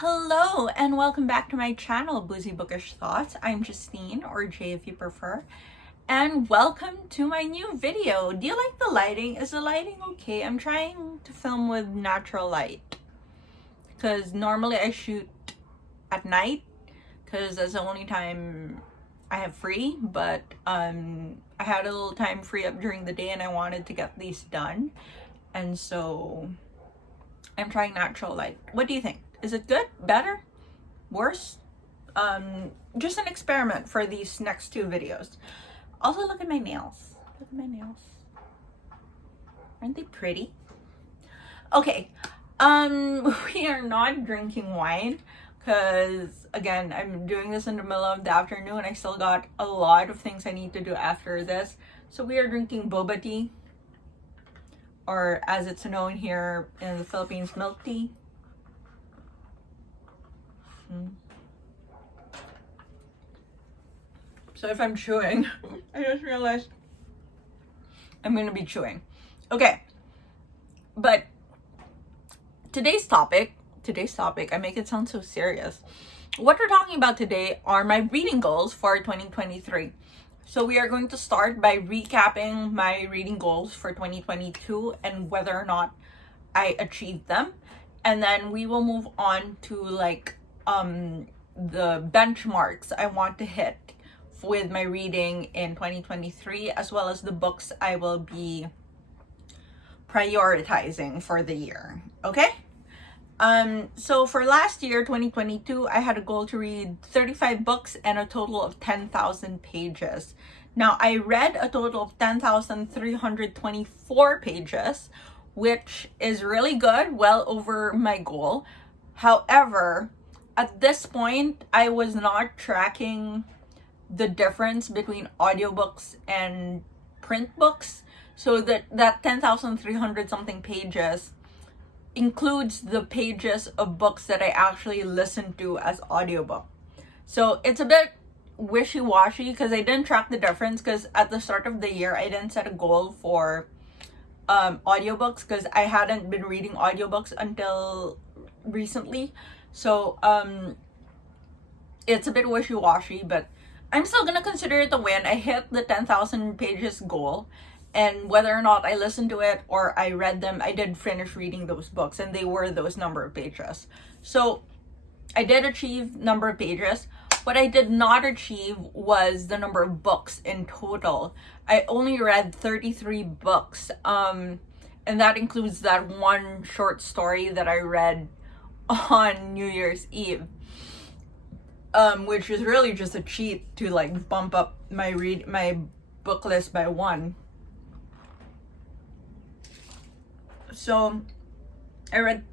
Hello and welcome back to my channel, Boozy Bookish Thoughts. I'm Justine, or Jay if you prefer, and welcome to my new video. Do you like the lighting? Is the lighting okay? I'm trying to film with natural light because normally I shoot at night because that's the only time I have free, but I had a little time free up during the day and I wanted to get these done, and so I'm trying natural light. What do you think? Is it good? Better? Worse? Just an experiment for these next two videos. Also, look at my nails. Look at my nails. Aren't they pretty? Okay. We are not drinking wine because, again, I'm doing this in the middle of the afternoon. I still got a lot of things I need to do after this. So we are drinking boba tea, or as it's known here in the Philippines, milk tea. So if I'm chewing, I just realized I'm going to be chewing. Okay. But today's topic, I make it sound so serious. What we're talking about today are my reading goals for 2023. So we are going to start by recapping my reading goals for 2022 and whether or not I achieved them. And then we will move on to the benchmarks I want to hit with my reading in 2023, as well as the books I will be prioritizing for the year. Okay? So for last year, 2022, I had a goal to read 35 books and a total of 10,000 pages. Now, I read a total of 10,324 pages, which is really good, well over my goal. However, at this point, I was not tracking the difference between audiobooks and print books. So that 10,300 something pages includes the pages of books that I actually listened to as audiobook. So it's a bit wishy-washy because I didn't track the difference, because at the start of the year, I didn't set a goal for audiobooks because I hadn't been reading audiobooks until recently. So it's a bit wishy-washy, but I'm still gonna consider it a win. I hit the 10,000 pages goal, and whether or not I listened to it or I read them, I did finish reading those books, and they were those number of pages. So I did achieve number of pages. What I did not achieve was the number of books in total. I only read 33 books, and that includes that one short story that I read on New Year's Eve, which is really just a cheat to bump up my book list by one. So I read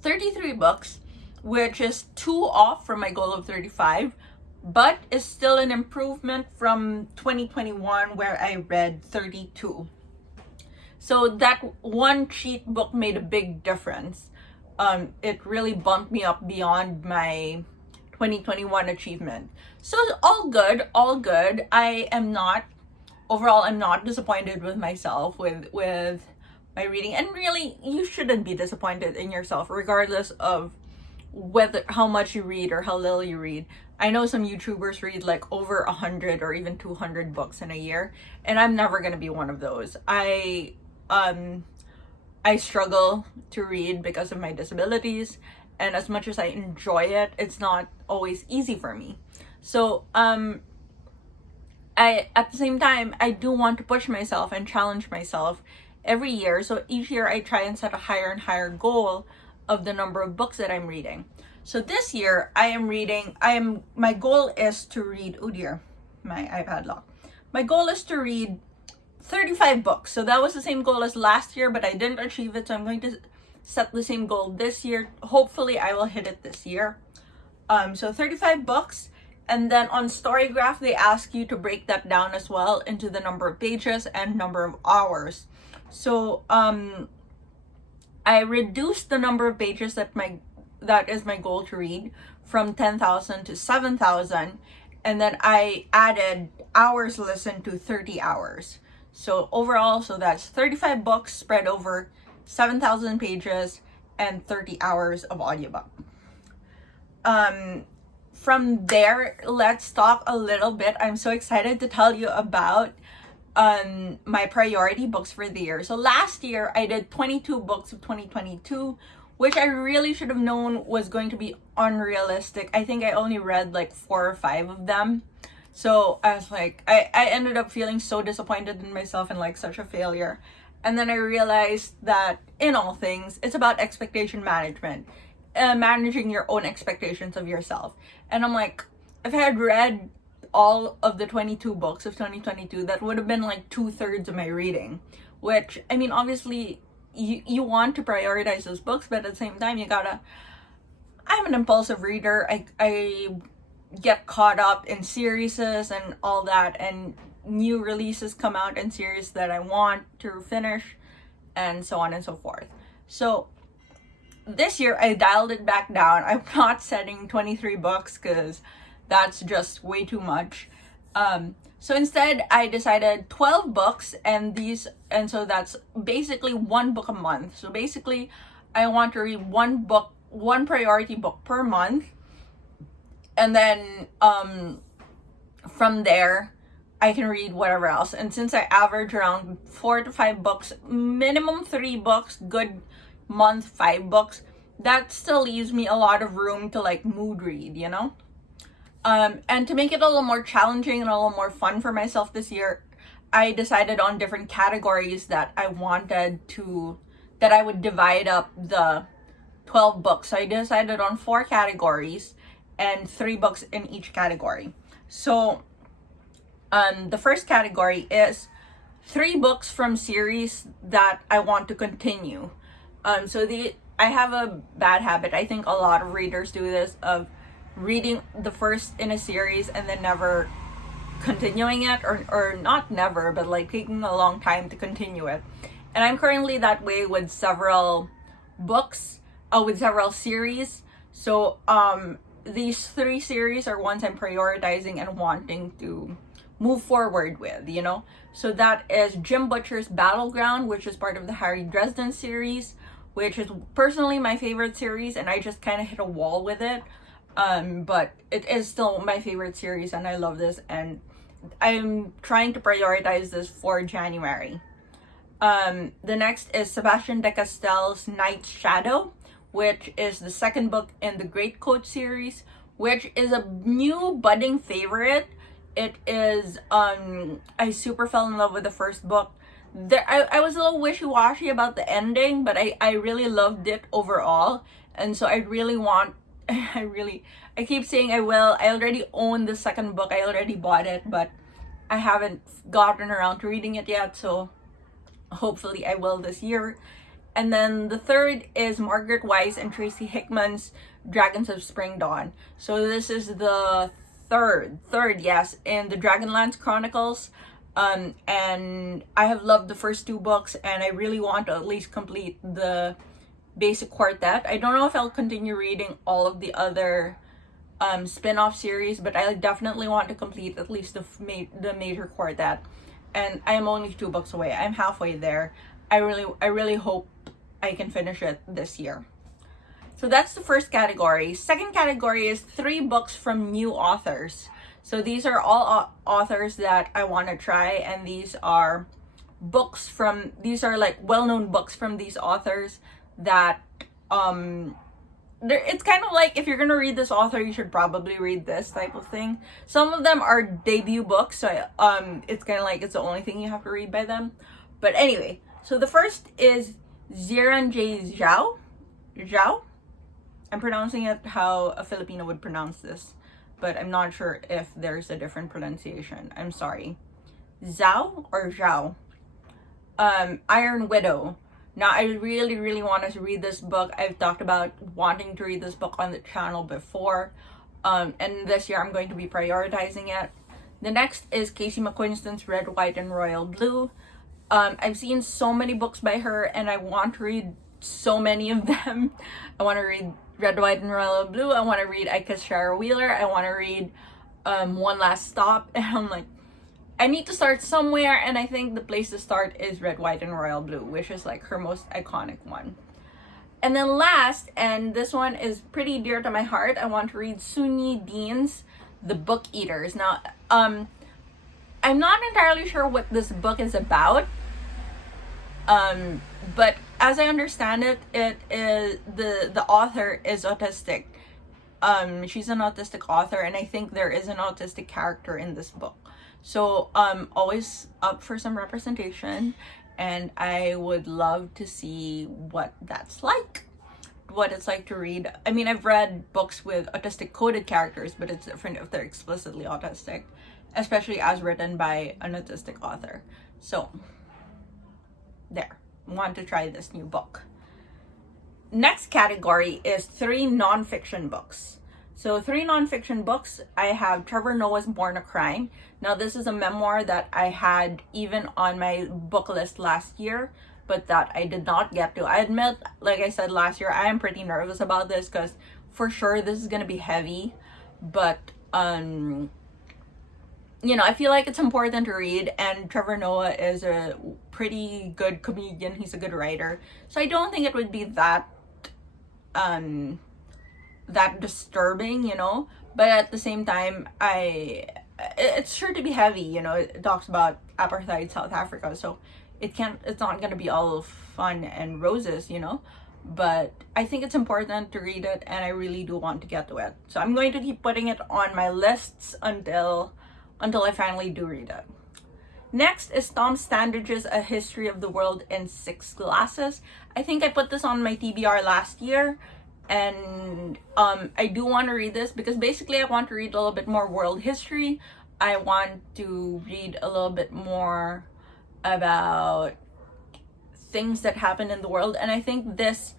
33 books, which is 2 off from my goal of 35, but is still an improvement from 2021 where I read 32. So that one cheat book made a big difference. It really bumped me up beyond my 2021 achievement. So all good. I'm not disappointed with myself with my reading. And really, you shouldn't be disappointed in yourself regardless of how much you read or how little you read. I know some YouTubers read over 100 or even 200 books in a year, and I'm never going to be one of those. I struggle to read because of my disabilities, and as much as I enjoy it, it's not always easy for me. So at the same time, I do want to push myself and challenge myself every year. So each year I try and set a higher and higher goal of the number of books that I'm reading. So this year my goal is to read, oh dear, my iPad locked. My goal is to read 35 books. So that was the same goal as last year, but I didn't achieve it. So I'm going to set the same goal this year. Hopefully I will hit it this year. So 35 books. And then on Storygraph, they ask you to break that down as well into the number of pages and number of hours. So I reduced the number of pages that is my goal to read from 10,000 to 7,000. And then I added hours listened to 30 hours. So overall, so that's 35 books spread over 7,000 pages and 30 hours of audiobook. From there, let's talk a little bit. I'm so excited to tell you about my priority books for the year. So last year I did 22 books of 2022, which I really should have known was going to be unrealistic. I think I only read like 4 or 5 of them. So I was like, I ended up feeling so disappointed in myself and like such a failure. And then I realized that in all things, it's about expectation management, managing your own expectations of yourself. And I'm like, if I had read all of the 22 books of 2022, that would have been like 2/3 of my reading, which, I mean, obviously you want to prioritize those books, but at the same time, I'm an impulsive reader. I get caught up in series and all that, and new releases come out in series that I want to finish, and so on and so forth. So this year I dialed it back down. I'm not setting 23 books because that's just way too much. So instead I decided 12 books, and so that's basically 1 book a month. So basically I want to read 1 priority book per month, and then from there I can read whatever else. And since I average around 4 to 5 books, minimum 3 books, good month 5 books, that still leaves me a lot of room to like mood read, you know? And to make it a little more challenging and a little more fun for myself this year, I decided on different categories that I would divide up the 12 books. So I decided on 4 categories and 3 books in each category. So the first category is 3 books from series that I want to continue. I have a bad habit. I think a lot of readers do this, of reading the first in a series and then never continuing it, or not never, but like taking a long time to continue it. And I'm currently that way with several books, with several series. So these 3 series are ones I'm prioritizing and wanting to move forward with, you know? So that is Jim Butcher's Battleground, which is part of the Harry Dresden series, which is personally my favorite series, and I just kind of hit a wall with it. But it is still my favorite series, and I love this, and I'm trying to prioritize this for January. The next is Sebastian de Castell's Night's Shadow, which is the 2nd book in the Great Coat series, which is a new budding favorite. It is, I super fell in love with the first book. I was a little wishy-washy about the ending, but I really loved it overall. And so I really want, I keep saying I will. I already own the 2nd book. I already bought it, but I haven't gotten around to reading it yet. So hopefully I will this year. And then the 3rd is Margaret Wise and Tracy Hickman's Dragons of Spring Dawn. So this is the third, yes, in the Dragonlance Chronicles. And I have loved the first 2 books, and I really want to at least complete the basic quartet. I don't know if I'll continue reading all of the other spin-off series, but I definitely want to complete at least the major quartet. And I am only 2 books away. I'm halfway there. I really hope I can finish it this year. So that's the first category. Second category is 3 books from new authors. So these are all authors that I want to try, and these are like well-known books from these authors that it's kind of like, if you're gonna read this author, you should probably read this type of thing. Some of them are debut books, so it's kind of like it's the only thing you have to read by them. But anyway, so the first is Xiranjay Zhao. I'm pronouncing it how a Filipino would pronounce this, but I'm not sure if there's a different pronunciation. I'm sorry. Zhao or Zhao? Iron Widow. Now, I really want to read this book. I've talked about wanting to read this book on the channel before, and this year I'm going to be prioritizing it. The next is Casey McQuiston's Red, White, and Royal Blue. I've seen so many books by her, and I want to read so many of them. I want to read Red, White, and Royal Blue. I want to read I Kiss Shara Wheeler. I want to read One Last Stop. And I'm like, I need to start somewhere, and I think the place to start is Red, White, and Royal Blue, which is like her most iconic one. And then last, and this one is pretty dear to my heart, I want to read Sunyi Dean's The Book Eaters. Now, I'm not entirely sure what this book is about, but as I understand it, it is the author is autistic. She's an autistic author, and I think there is an autistic character in this book. So always up for some representation, and I would love to see what that's like, what it's like to read. I mean, I've read books with autistic coded characters, but it's different if they're explicitly autistic, especially as written by an autistic author. So there, want to try this new book. Next category is 3 nonfiction books. So 3 nonfiction books, I have Trevor Noah's Born a Crime. Now this is a memoir that I had even on my book list last year, but that I did not get to. I admit, like I said last year, I am pretty nervous about this because for sure this is gonna be heavy, but you know, I feel like it's important to read, and Trevor Noah is a pretty good comedian. He's a good writer. So I don't think it would be that that disturbing, you know, but at the same time, it's sure to be heavy, you know. It talks about apartheid South Africa, so it's not gonna be all fun and roses, you know, but I think it's important to read it, and I really do want to get to it. So I'm going to keep putting it on my lists until I finally do read it. Next is Tom Standage's A History of the World in 6 Glasses. I think I put this on my TBR last year, and I do want to read this because basically I want to read a little bit more world history. I want to read a little bit more about things that happen in the world, and I think this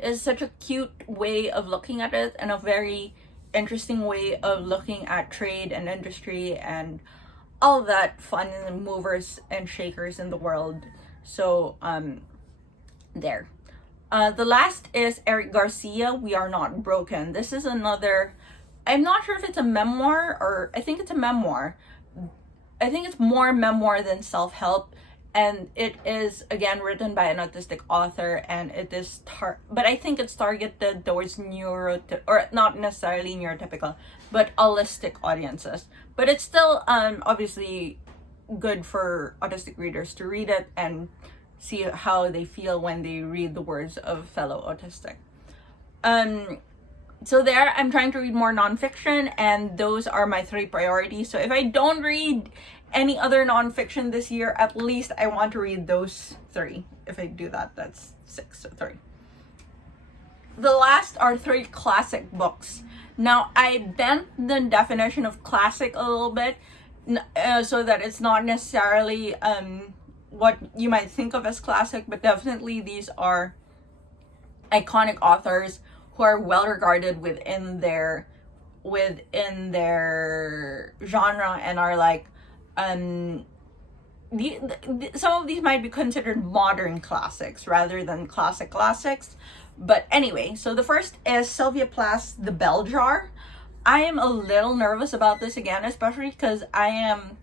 is such a cute way of looking at it, and a very interesting way of looking at trade and industry and all that fun movers and shakers in the world. So there. The last is Eric Garcia, We Are Not Broken. This is another, I'm not sure if it's a memoir, or I think it's a memoir. I think it's more memoir than self-help, and it is again written by an autistic author, and it is but I think it's targeted towards or not necessarily neurotypical, but holistic audiences. But it's still obviously good for autistic readers to read it and see how they feel when they read the words of fellow autistic. So there, I'm trying to read more nonfiction, and those are my 3 priorities. So if I don't read any other nonfiction this year, at least I want to read those 3. If I do that, that's 6, so 3. The last are 3 classic books. Now, I bent the definition of classic a little bit, so that it's not necessarily what you might think of as classic, but definitely these are iconic authors who are well regarded within their genre, and are like some of these might be considered modern classics rather than classics. But anyway, so the first is Sylvia Plath's The Bell Jar. I am a little nervous about this again, especially because I am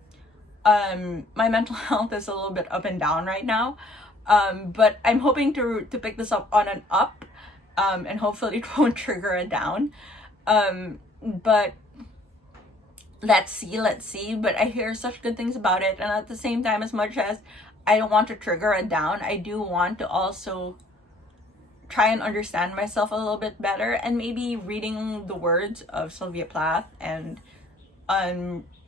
my mental health is a little bit up and down right now, but I'm hoping to pick this up on an up, and hopefully it won't trigger a down, but let's see. But I hear such good things about it, and at the same time, as much as I don't want to trigger a down, I do want to also try and understand myself a little bit better, and maybe reading the words of Sylvia Plath and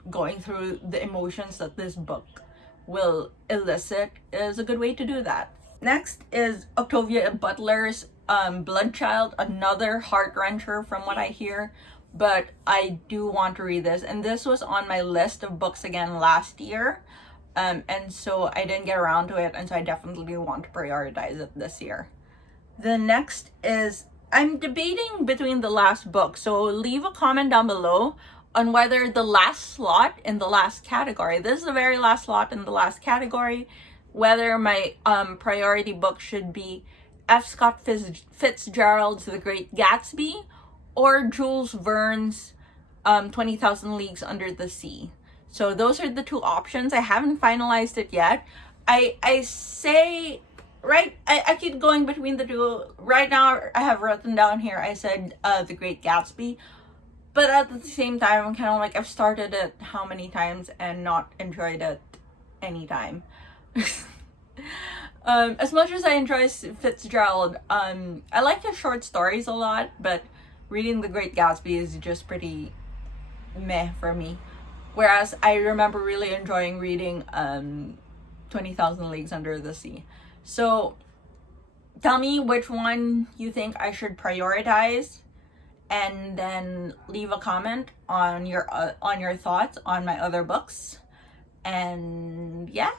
going through the emotions that this book will elicit is a good way to do that. Next is Octavia Butler's Bloodchild, another heart-wrencher from what I hear, but I do want to read this, and this was on my list of books again last year, and so I didn't get around to it, and so I definitely want to prioritize it this year. The next is, I'm debating between the last book, so leave a comment down below on whether the last slot in the last category, this is the very last slot in the last category, whether my priority book should be F. Scott Fitzgerald's The Great Gatsby or Jules Verne's 20,000 Leagues Under the Sea. So those are the 2 options. I haven't finalized it yet. I say right, I keep going between the two. Right now, I have written down here, I said The Great Gatsby. But at the same time, I'm kind of like, I've started it how many times and not enjoyed it any time. As much as I enjoy Fitzgerald, I like his short stories a lot, but reading The Great Gatsby is just pretty meh for me. Whereas I remember really enjoying reading 20,000 Leagues Under the Sea. So tell me which one you think I should prioritize, and then leave a comment on your thoughts on my other books. And yeah,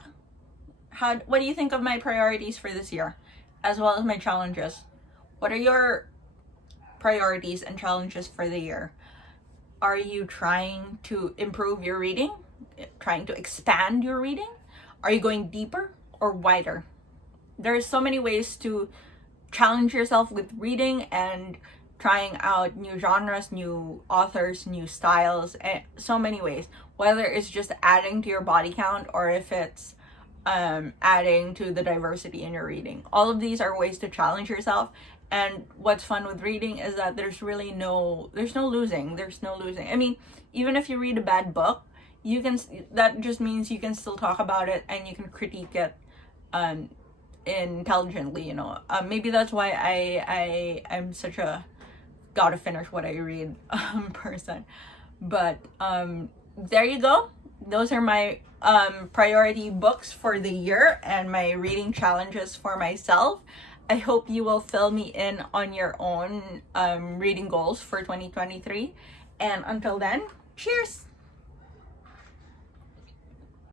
what do you think of my priorities for this year, as well as my challenges? What are your priorities and challenges for the year? Are you trying to improve your reading? Trying to expand your reading? Are you going deeper or wider? There's so many ways to challenge yourself with reading and trying out new genres, new authors, new styles, and so many ways. Whether it's just adding to your body count or if it's adding to the diversity in your reading. All of these are ways to challenge yourself. And what's fun with reading is that there's no losing. There's no losing. I mean, even if you read a bad book, that just means you can still talk about it and you can critique it intelligently, you know. Maybe that's why I'm such a gotta finish what I read person. But there you go. Those are my priority books for the year and my reading challenges for myself. I hope you will fill me in on your own reading goals for 2023. And until then, cheers!